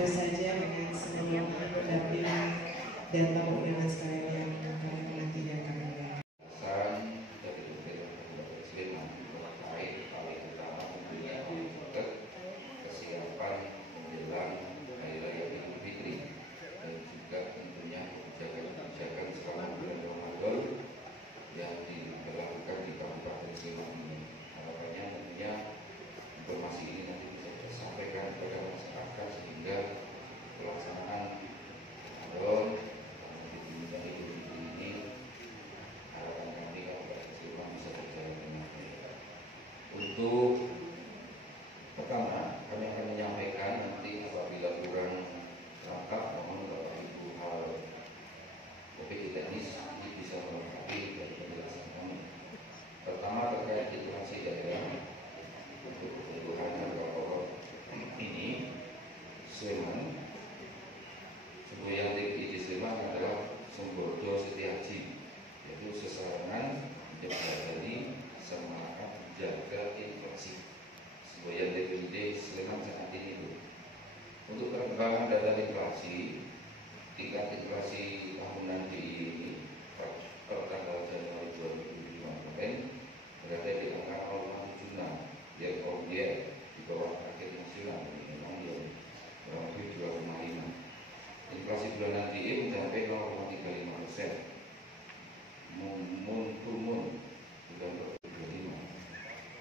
tentu saja dengan seluruh pendamping dan tamu undangan sekalian yang kami hormati dan kami muliakan. Dari Kabupaten Sleman terkait paling utama tentunya untuk kesiapan menjelang Hari Raya Idul Fitri dan juga tentunya kebijakan-kebijakan selama bulan Ramadan yang diberlakukan di Kabupaten Sleman ini. Harapannya tentunya informasi ini nanti bisa disampaikan kepada masyarakat sehingga pelaksanaan Ramadan dan Idul Fitri ini harapan kami Kabupaten Sleman bisa berjalan dengan baik. Untuk pertama, kami akan menyampaikan nanti apabila kurang lengkap mohon Bapak Ibu hal topik teknis ini bisa melengkapi dari penjelasan kami. Pertama terkait integrasi daerah untuk kebutuhan harga pokok ini Sleman, Semboyan di Sleman adalah Sembodo Setiaji, yaitu sesarangan menjadi semangat jaga inflasi. Semboyan DPD Sleman saat ini. Untuk perkembangan data inflasi, tingkat inflasi tahunan di per tanggal Januari 2005 kemarin berada di angka 0,76 year-on-year di bawah target nasional memang yang kurang lebih 2,5. Inflasi bulanan DI mencapai 0,35%. Bulan 2025.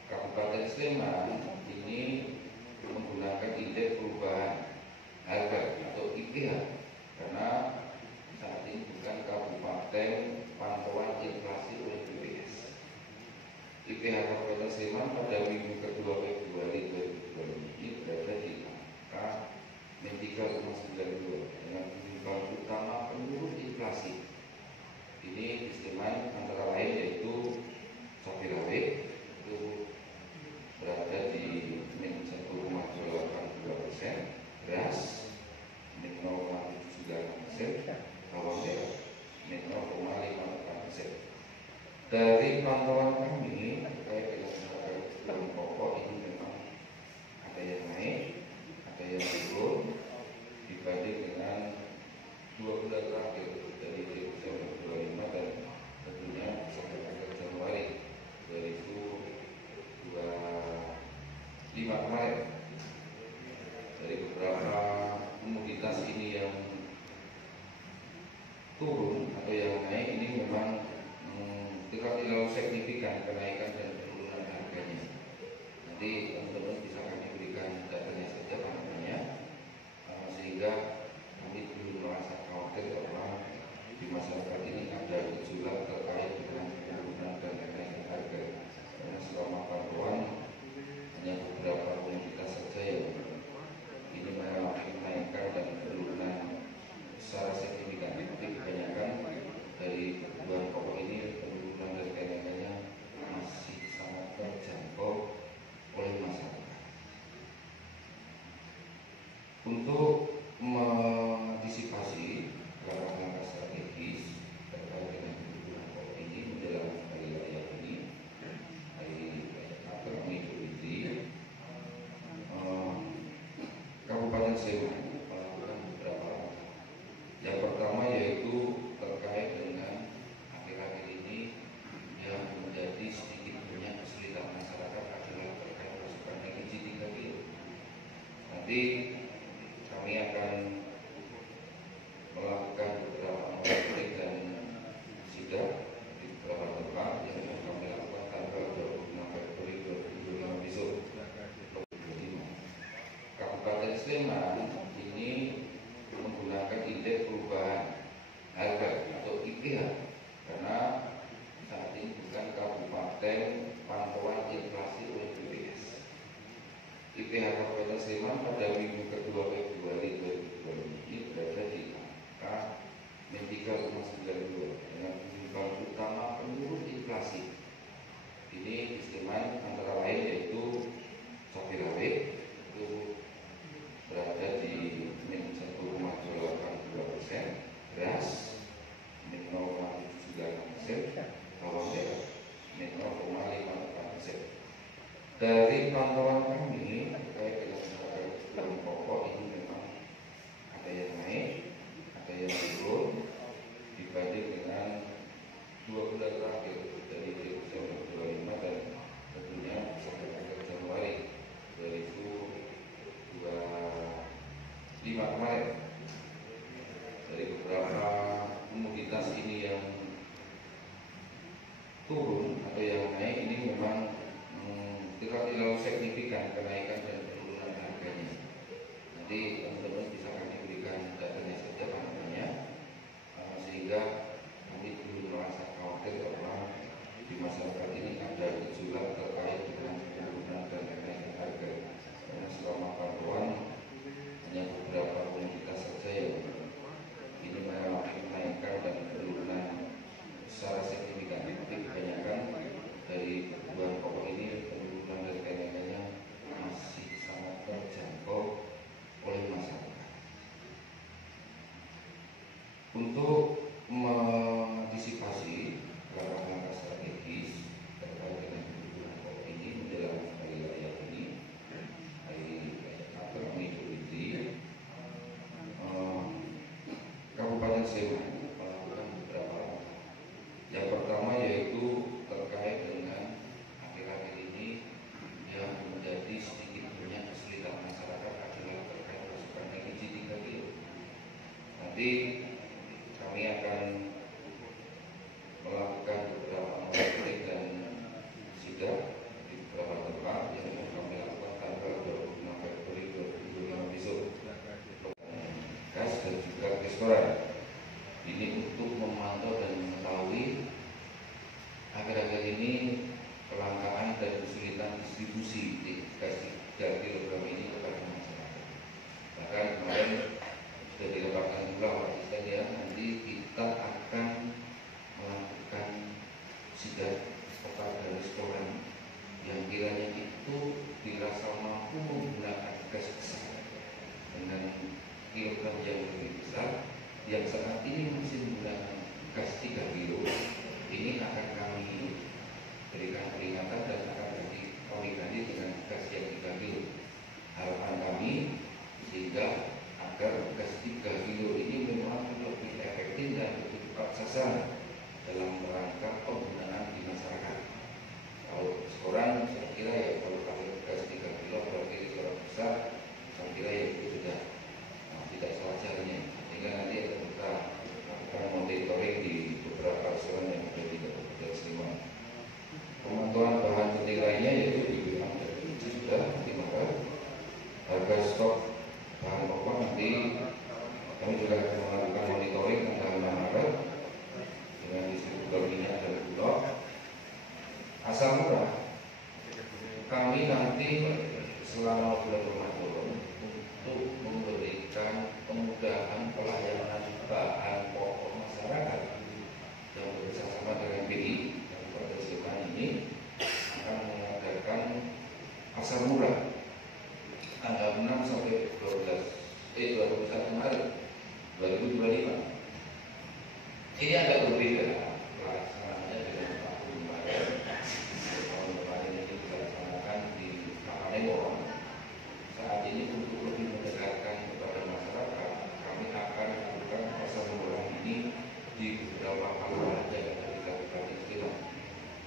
Kabupaten Sleman ini menggunakan indeks perubahan harga atau IPH karena saat ini bukan kabupaten pantauan inflasi oleh BPS. IPH Kabupaten Sleman pada minggu kedua Februari 2022 ini berada di angka 3,92 dengan penyumbang utama penurun inflasi. Ini di Sleman antara lain yaitu cabai rawit itu berada di -1,82%, beras -0,79%, bawang merah -0,54%. Dari pantauan kami terkait dengan harga kebutuhan pokok ini memang ada yang naik, ada yang turun dibanding dengan 2 bulan terakhir dari Desember 2025 dan tentunya sampai akhir Januari 2025 kemarin. Dari beberapa komoditas ini yang turun atau yang naik ini memang tidak terlalu signifikan kenaikan dan penurunan harganya. Nanti teman-teman bisa kami berikan datanya saja pandangannya sehingga kami belum merasa khawatir karena di masyarakat ini ada gejolak terkait dengan penurunan dan kenaikan harga. Karena selama pantauan hanya beberapa komoditas saja yang ini mengalami kenaikan dan penurunan secara signifikan. Tapi kebanyakan dari kebutuhan pokok ini penurunan dan kenaikannya masih sangat terjangkau oleh masyarakat. Untuk mengantisipasi langkah-langkah strategis terkait dengan kebutuhan pokok ini menjelang hari raya ini, hari Idul Fitri, Kabupaten Sleman melakukan beberapa langkah. Yang pertama yaitu terkait dengan akhir-akhir ini yang menjadi sedikit banyak kesulitan masyarakat adalah terkait pasokan LPG 3 kilo. Nanti kami akan melakukan beberapa monitoring dan sudah di beberapa tempat yang akan kami lakukan tanggal 26 Februari 2025 besok. Kabupaten Sleman ini menggunakan indeks perubahan harga atau IPH karena saat ini bukan kabupaten pantauan inflasi oleh BPS. IPH Kabupaten Sleman pada minggu kedua Februari 2022 ini berada di angka 3,92 dengan penyumbang utama penurun inflasi. Ini di Sleman antara lain yaitu cabai rawit itu berada di -1,82%, beras -0,79%, bawang merah -0,54%. Dari pantauan kami terkait dengan harga kebutuhan pokok ini memang turun atau yang naik ini memang tidak terlalu signifikan kenaikan dan penurunan harganya. Nanti teman-teman bisa kami berikan datanya saja namanya, sehingga kami belum merasa khawatir karena di masyarakat ini ada gejolak terkait dengan penurunan dan kenaikan harga. Karena selama pantauan hanya beberapa komoditas saja yang ini mengalami kenaikan dan penurunan secara signifikan, tapi kebanyakan dari kebutuhan pokok ini penurunan dan kenaikannya masih sangat terjangkau oleh masyarakat. Untuk mengantisipasi langkah-langkah strategis terkait dengan kebutuhan pokok ini menjelang hari raya ini, hari Idul Fitri, Kabupaten Sleman melakukan beberapa langkah. Yang pertama yaitu terkait dengan akhir-akhir ini yang menjadi sedikit banyak kesulitan masyarakat adalah terkait pasokan LPG 3 kilo. Nanti kami akan melakukan beberapa monitoring dan sidak di beberapa tempat yang akan kami lakukan tanggal 26 Februari 2025 besok. Gas dan juga restoran. Ini untuk memantau dan mengetahui akhir-akhir ini kelangkaan dan kesulitan distribusi gas 3 kg ini kepada masyarakat. Bahkan kemarin sudah diletakkan pula Pak Asisten ya, nanti kita akan melakukan sidak kepada restoran yang kiranya itu dirasa mampu menggunakan gas besar dengan kilogram yang lebih besar, yang saat ini masih menggunakan gas 3 kilo, ini akan kami berikan peringatan dan akan kami ganti dengan gas yang 3 kilo. Harapan kami sehingga agar gas 3 kilo ini memang lebih efektif dan lebih tepat sasaran dalam rangka penggunaan di masyarakat. Kalau restoran saya kira ya kalau pakai gas 3 kilo berarti restoran besar, saya kira ya itu sudah tidak salah caranya, sehingga nanti akan kita lakukan monitoring di beberapa restoran yang ada di Kabupaten Sleman. Pemantauan bahan penting lainnya yaitu di BPM sudah dimakan. Harga stok bahan pokok nanti kami juga akan melakukan monitoring tanggal 6 Maret dengan distributor minyak dan bulog. Asal murah, kami nanti selama bulan Ramadan untuk memberikan kemudahan pelayanan bahan pokok masyarakat yang bekerjasama dengan BI Kabupaten Sleman ini akan mengadakan pasar murah tanggal 6 sampai 21 Maret 2025. Ini agak berbeda pelaksanaannya dengan tahun kemarin. Tahun kemarin ini dilaksanakan di Kapanewon. Saat ini untuk lebih mendekatkan kepada masyarakat, kami akan melakukan pasar murah ini di beberapa pangkalan yang ada di Kabupaten Sleman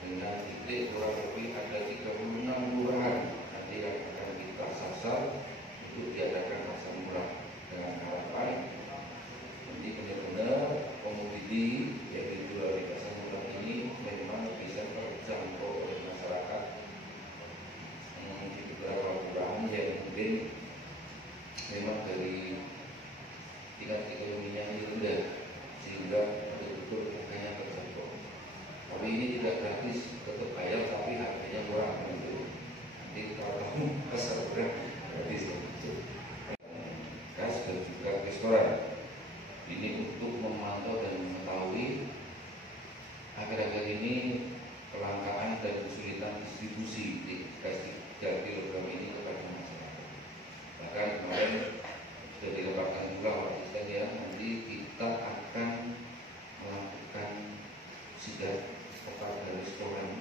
dengan titik kurang lebih ada 36 kelurahan nanti yang akan kita sasar untuk diadakan pasar murah dengan harapan nanti benar-benar komoditi yang dijual di pasar murah ini memang bisa terjangkau oleh masyarakat di beberapa kelurahan yang mungkin memang dari tingkat ekonominya ini rendah sehingga betul-betul harganya terjangkau. Tapi ini tidak gratis, tetap bayar tapi harganya murah. Nanti kalau pasar murah gratis. Gas dan juga restoran. Ini untuk memantau dan mengetahui akhir-akhir ini kelangkaan dan kesulitan distribusi gas 3 kg ini kepada masyarakat. Bahkan kemarin sudah diletakkan pula Pak Asisten ya, nanti kita akan melakukan sidak kepada restoran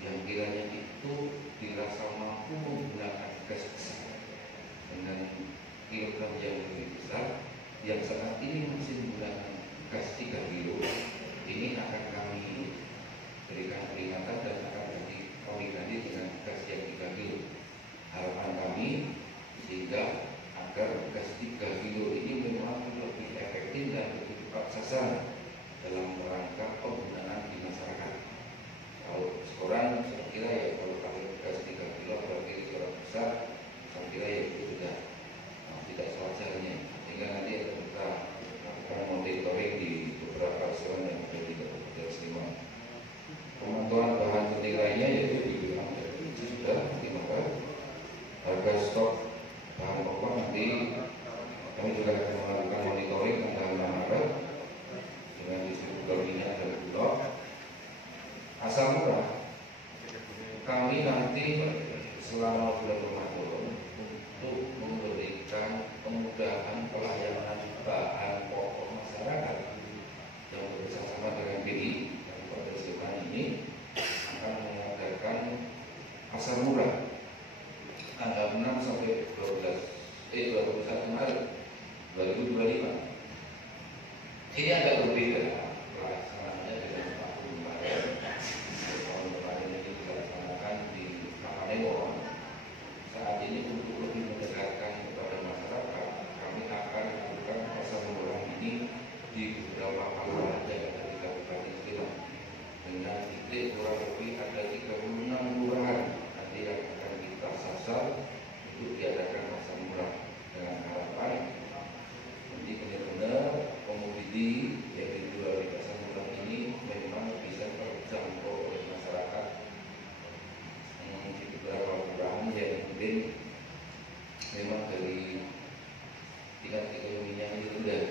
yang kiranya itu dirasa mampu menggunakan gas besar dengan kilogram yang lebih besar, yang saat ini masih menggunakan gas 3 kilo, ini akan kami berikan peringatan dan akan kami ganti dengan gas yang 3 kilo. Harapan kami sehingga agar gas 3 kilo ini memang lebih efektif dan lebih tepat sasaran dalam rangka penggunaan di masyarakat. pasar murah, kami nanti selama bulan Ramadan untuk memberikan kemudahan pelayanan bahan pokok masyarakat yang bekerjasama dengan BI Kabupaten Sleman ini akan mengadakan pasar murah tanggal 6 sampai 21 Maret 2025. Ini agak berbeda pelaksanaannya dengan tahun kemarin. Tahun kemarin ini dilaksanakan di Kapanewon. Saat ini untuk lebih mendekatkan kepada masyarakat, kami akan lakukan pasar murah ini di beberapa pasar yang ada di Kabupaten Sleman dengan titik kurang lebih ada 36 kelurahan nanti yang akan kita sasar untuk diadakan pasar murah dengan harapan nanti benar-benar komoditi yang dijual di pasar murah ini memang bisa terjangkau oleh masyarakat di beberapa kelurahan yang mungkin memang dari tingkat ekonominya ini rendah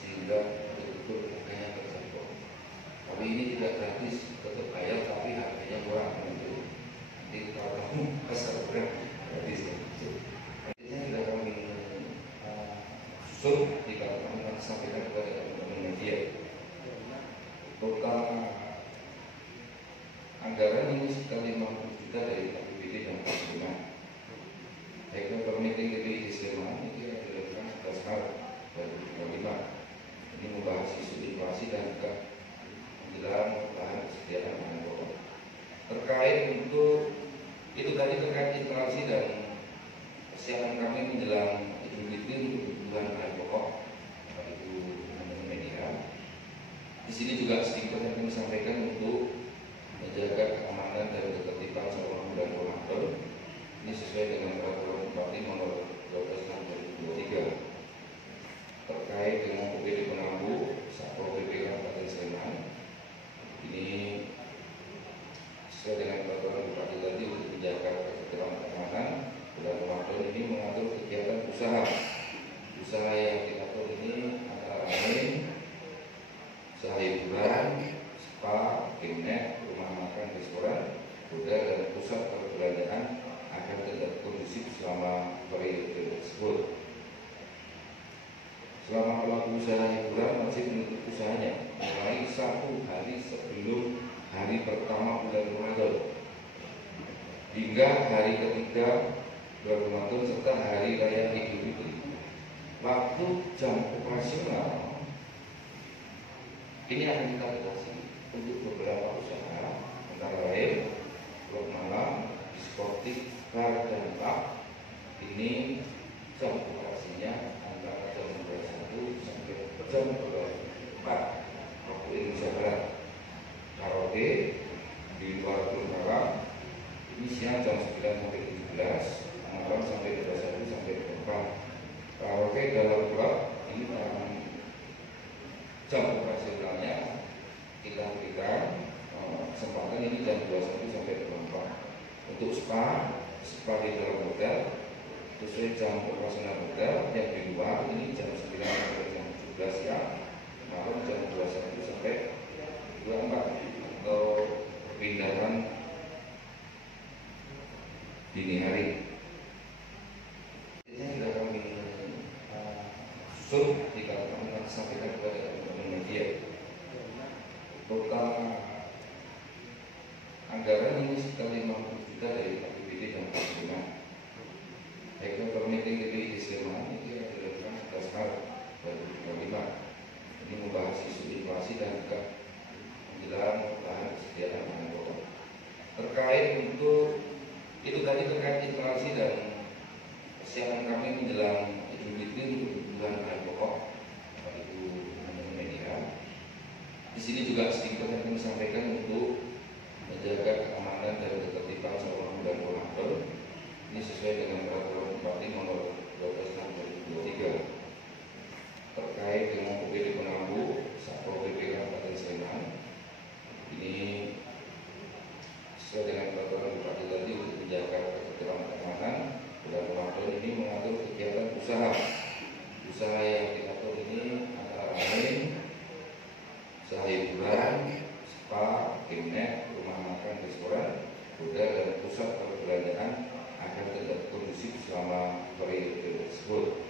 sehingga betul-betul harganya terjangkau. Tapi ini tidak gratis, tetap bayar tapi harganya murah. Nanti kalau kamu pasar murah gratis. Nantinya tidak kami susun jika kami akan sampaikan kepada teman-teman media. Total anggaran ini sekitar 50 juta dari APBD dan Sleman. Hacker Meeting KPI Sleman ini dilakukan 11 Maret 2025. Ini membahas isu inflasi dan juga menjelang bahan kesediaan bahan pokok. Terkait untuk itu tadi terkait inflasi dan kesiapan kami menjelang Idul Fitri untuk kebutuhan bahan pokok, itu teman-teman media. Di sini juga sedikit yang kami sampaikan untuk menjaga keamanan dan ketertiban selama bulan Ramadan. Ini sesuai dengan peraturan Bupati nomor 12 tahun 2023 terkait dengan OPD Penambu Satpol PP Kabupaten Sleman. Ini sesuai dengan peraturan Bupati tadi untuk menjaga ketertiban keamanan bulan Ramadan ini mengatur kegiatan usaha yang diatur ini antara lain usaha hiburan, spa, game-net, rumah makan, restoran, hotel dan pusat perbelanjaan agar tetap kondusif selama periode tersebut. Selama pelaku usaha hiburan wajib menutup usahanya mulai 1 hari sebelum hari pertama bulan Ramadan hingga hari ketiga bulan Ramadan serta hari raya Idul Fitri. Waktu jam operasional ini akan kita batasi untuk beberapa usaha antara lain klub malam, diskotik, bar dan pub. Ini jam operasinya antara jam 21 sampai jam 24 waktu Indonesia Barat. Karaoke di luar klub malam ini siang jam 9 sampai 17, malam sampai 21 sampai 24. Karaoke dalam klub ini jam operasionalnya kita berikan kesempatan ini jam 21 sampai 24. Untuk spa di dalam hotel sesuai jam operasional hotel, yang di luar ini jam 9 sampai jam 17 siang, malam jam 21 sampai 24 atau perpindahan dini hari. Ini sudah kami susun jika kami akan sampaikan kepada teman-teman media. Total anggaran ini sekitar 50 juta dari APBD dan Sleman. Hacker Meeting KPI Sleman ini dilakukan 11 Maret 2025. Ini membahas isu inflasi dan juga menjelang bahan kesediaan bahan pokok. Terkait untuk itu tadi terkait inflasi dan kesiapan kami menjelang Idul Fitri untuk kebutuhan bahan pokok, itu teman-teman media. Di sini juga sedikit yang kami sampaikan untuk menjaga keamanan dan ketertiban selama bulan Ramadan. Ini sesuai dengan peraturan Bupati nomor 12 tahun 2023 terkait dengan OPD Penambu Satpol PP Kabupaten Sleman. Ini sesuai dengan peraturan Bupati tadi untuk menjaga ketertiban keamanan bulan Ramadan ini mengatur kegiatan usaha yang diatur ini antara lain usaha hiburan, spa, game-net, rumah menggunakan restoran, hotel, dan pusat perbelanjaan agar tetap kondusif selama periode tersebut.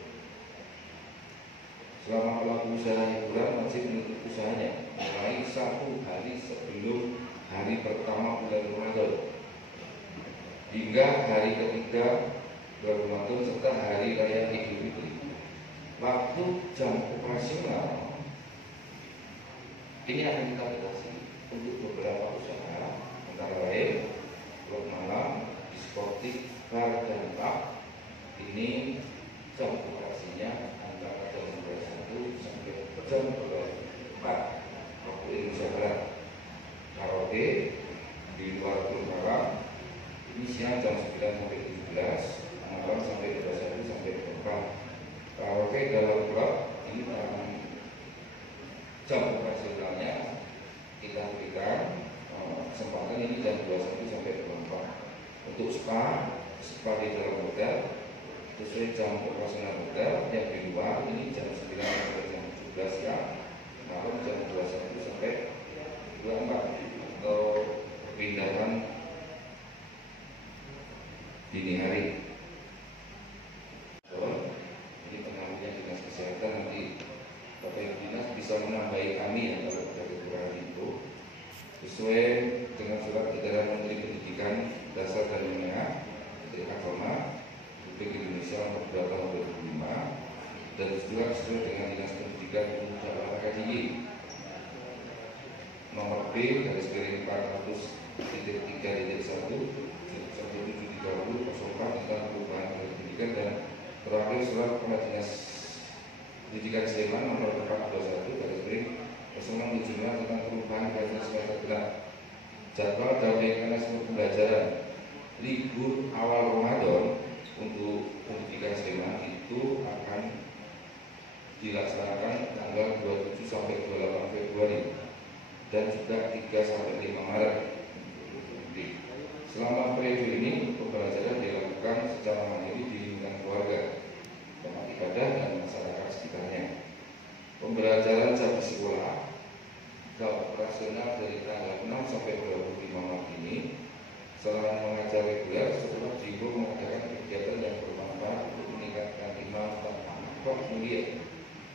Selama pelaku usaha hiburan wajib menutup usahanya mulai 1 hari sebelum hari pertama bulan Ramadan hingga hari ketiga bulan Ramadan serta hari raya Idul Fitri. Waktu jam operasional ini akan kita batasi untuk beberapa usaha, antara lain klub malam, diskotik, bar, dan pub. Ini jam operasinya antara jam 21 sampai jam 24 waktu Indonesia Barat. Karaoke di luar klub malam ini siang jam 9 sampai 17, malam sampai 21 sampai 24. Karaoke dalam klub ini jam operasionalnya kita berikan kesempatan ini jam 21 sampai 24. Untuk spa di dalam hotel sesuai jam operasional hotel, yang di luar ini jam 9 sampai jam 17 siang, malam jam 21 sampai 24 atau perpindahan dini hari. Ini pengambilan dinas kesehatan, nanti Bapak Ibu Dinas bisa menambahi kami ya kalau ada kekurangan itu sesuai dengan surat edaran Menteri Pendidikan Dasar dan Menengah Agama Republik Indonesia nomor 2 tahun 2005 dan juga sesuai dengan Dinas Pendidikan Pemuda Olahraga Tinggi nomor B /400.3.1 1730 tentang perubahan pendidikan, dan terakhir surat Kepala Dinas Pendidikan Sleman nomor 421/0675 tentang perubahan garis semester genap. Jadwal dan mekanisme pembelajaran libur awal Ramadan untuk pendidikan Sleman itu akan dilaksanakan tanggal 27 sampai 28 Februari dan juga 3 sampai 5 Maret. Selama periode ini pembelajaran dilakukan secara mandiri di lingkungan keluarga, tempat ibadah, dan masyarakat sekitarnya. Pembelajaran jam di sekolah jam operasional dari tanggal 6 sampai 25 Maret ini. Selain mengajar reguler, sekolah juga mengadakan kegiatan yang bermanfaat untuk meningkatkan iman dan akhlak mulia,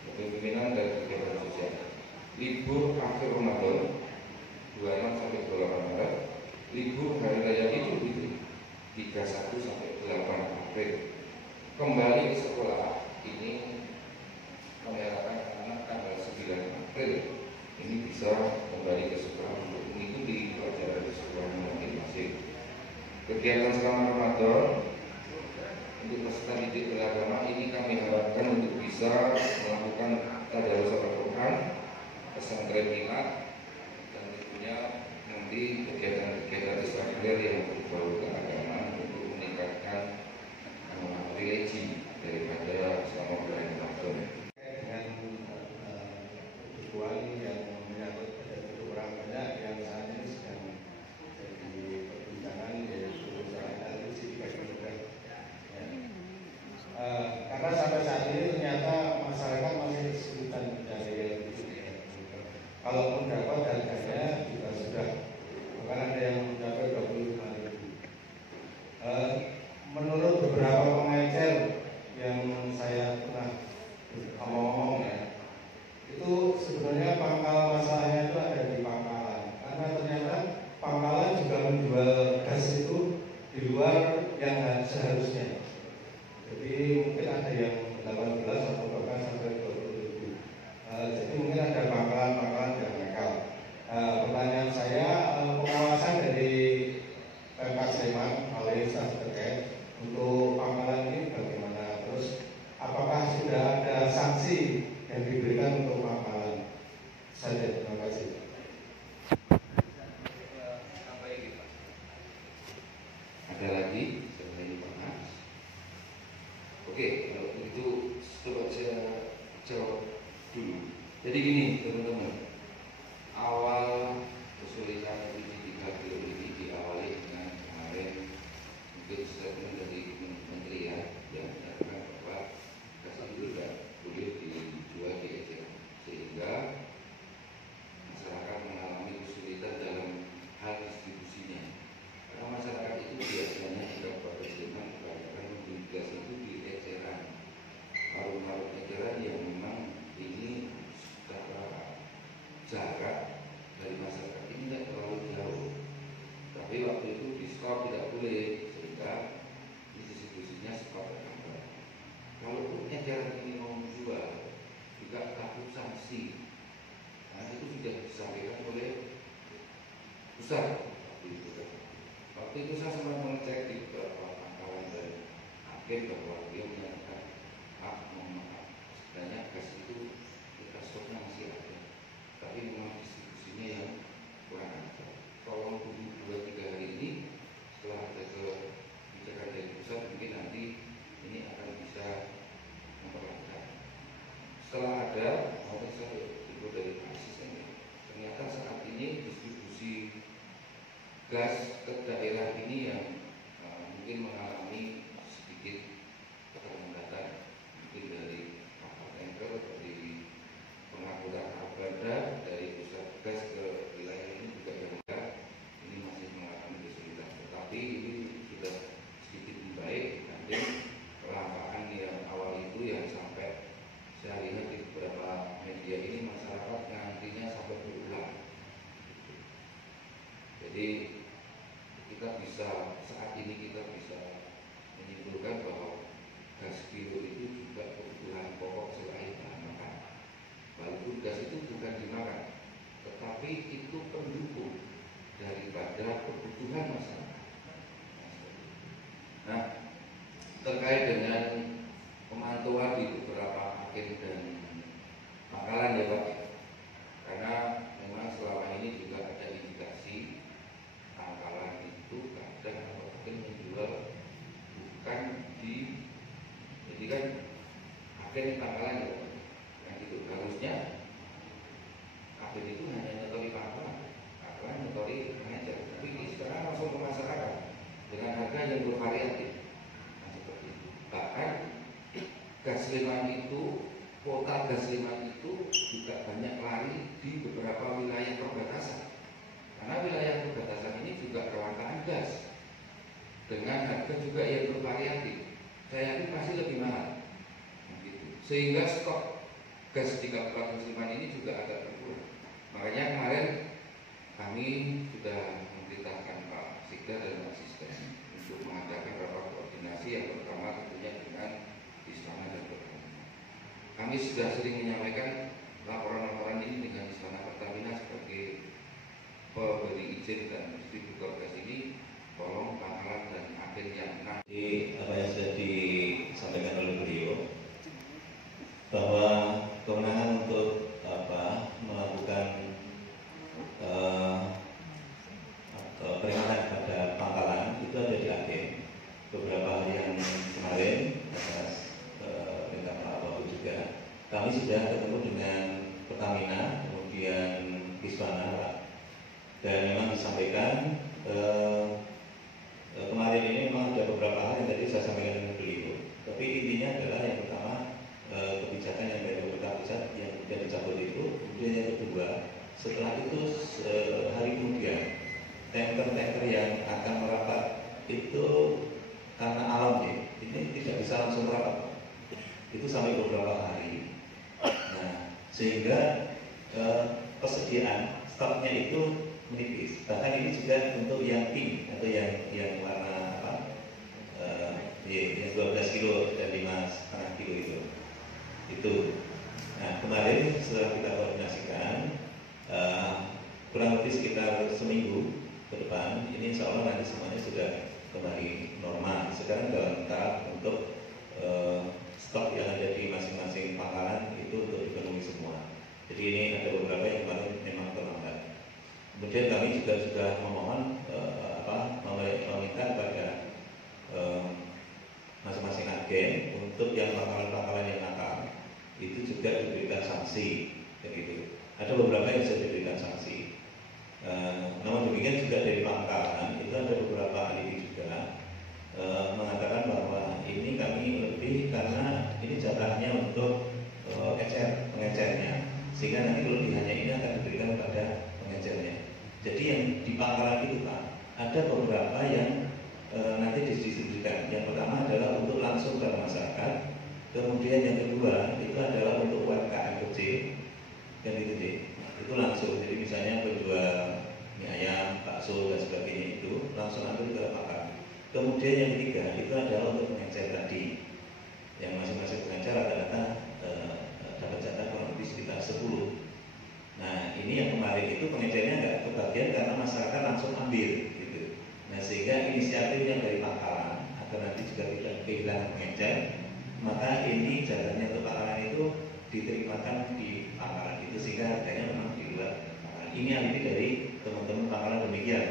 kepemimpinan, dan kegiatan sosial. Libur akhir Ramadan 26 sampai 28 Maret, libur hari raya Idul Fitri 31 sampai 8 April. Kembali ke sekolah ini kami harapkan anak tanggal 9 April ini bisa kembali ke sekolah untuk mengikuti pelajaran di sekolah masing-masing. Kegiatan selama Ramadan untuk peserta didik beragama ini kami harapkan untuk bisa melakukan tadarus Al-Quran, pesantren minat, dan tentunya nanti kegiatan-kegiatan ekstrakurikuler yang berbau keagamaan untuk meningkatkan religi daripada selama bulan Ramadan. Dengan tujuan yang menyangkut orang banyak yang saat ini sedang jadi perbincangan, yaitu soal tradisi keagamaan. Karena sampai saat ini ternyata masyarakat masih kesulitan mencari kalaupun dalam ini tidak terlalu jauh. Tapi waktu itu di stop tidak boleh, sehingga distribusinya stop terlambat. Kalaupun edaran ini mau menjual, juga takut sanksi. Nah itu sudah disampaikan oleh pusat waktu itu saya sempat mengecek di beberapa pangkalan dan agen bahwa dia menyatakan mohon maaf, sebenarnya gas itu kita stoknya masih ada, tapi memang distribusinya yang kurang ada. Tolong tunggu 2-3 hari ini, setelah ada kebijakan dari pusat mungkin nanti ini akan bisa memperlancar. Setelah ada, mungkin saya ikut dari asistennya. Ternyata saat ini distribusi gas ke daerah ini yang mungkin mengalami sedikit keterlambatan, mungkin dari kapal tanker, dari pengangkutan abada, dari pusat gas ke wilayah ini juga yang ini masih mengalami kesulitan. Tetapi ini sudah sedikit membaik. Nanti kelangkaan yang awal itu yang sampai saya lihat di beberapa media ini masyarakat ngantinya sampai berulang. Jadi kita bisa saat ini kita bisa menyimpulkan bahwa gas bio itu juga kebutuhan pokok selain bahan makan. Walaupun gas itu bukan dimakan, tetapi itu pendukung daripada kebutuhan masyarakat. Nah, terkait dengan pemantauan di beberapa agen dan pangkalan ya Pak, karena memang selama ini juga ada indikasi pangkalan itu kadang atau mungkin menjual bukan di, jadi kan agen pangkalan ya yang itu harusnya agen itu hanya nyetori pangkalan nyetori pengecer, tapi ini sekarang langsung ke masyarakat dengan harga yang bervariatif. Nah, seperti itu. Bahkan gas liman itu, kuota gas liman itu juga banyak lari di beberapa wilayah perbatasan. Karena wilayah perbatasan ini juga kelangkaan gas dengan harga juga yang bervariatif. Saya yakin pasti lebih mahal, gitu. Sehingga stok gas di Kabupaten Sleman ini juga agak berkurang. Makanya kemarin kami sudah memerintahkan Pak Sikda dan asisten untuk mengadakan rapat koordinasi yang pertama tentunya dengan Istana dan Pertamina. Kami sudah sering menyampaikan laporan-laporan ini dengan Istana Pertamina sebagai pemberi izin dan distributor gas ini, tolong pangkalan dan agen yang Jadi apa yang sudah disampaikan oleh beliau bahwa kewenangan untuk melakukan peringatan pada pangkalan itu ada di agen. Beberapa hari yang kemarin atas perintah Pak Wagub juga kami sudah ketemu dengan Pertamina, kemudian Kisbana, dan memang disampaikan kemarin ini memang ada beberapa hal yang tadi saya sampaikan dengan beliau. Tapi intinya adalah yang pertama kebijakan yang dari pemerintah pusat yang sudah dicabut itu. Kemudian yang kedua, setelah itu hari kemudian tanker-tanker yang akan merapat itu karena alam ini tidak bisa langsung merapat. Itu sampai beberapa hari. Nah, sehingga persediaan stoknya itu menipis. Bahkan ini juga untuk yang pink atau yang warna yang 12 kilo dan 5,5 kilo itu. Nah, kemarin setelah kita koordinasikan kurang lebih sekitar seminggu ke depan ini insya Allah nanti semuanya sudah kembali normal. Sekarang dalam tahap untuk stok yang ada di masing-masing pangkalan itu untuk dipenuhi semua. Jadi ini ada beberapa yang kemarin memang terlambat. Kemudian kami juga sudah memohon meminta kepada masing-masing agen untuk yang pangkalan-pangkalan yang nakal itu juga diberikan sanksi, begitu. Ada beberapa yang sudah diberikan sanksi. Namun demikian juga dari pangkalan itu ada beberapa alibi juga mengatakan bahwa ini kami lebih karena ini jatahnya untuk pengecernya, sehingga nanti kelebihannya ini akan diberikan kepada pengecernya. Jadi yang di pangkalan itu Pak, ada beberapa yang nanti didistribusikan. Yang pertama adalah untuk langsung ke masyarakat. Kemudian yang kedua itu adalah untuk UMKM kecil dan itu langsung. Jadi misalnya penjual ambil gitu. Nah sehingga inisiatif yang dari pangkalan agar nanti juga tidak kehilangan pengecer, maka ini jalannya untuk pangkalan itu diterimakan di pangkalan itu sehingga harganya memang di luar pangkalan. Ini alibi dari teman-teman pangkalan demikian.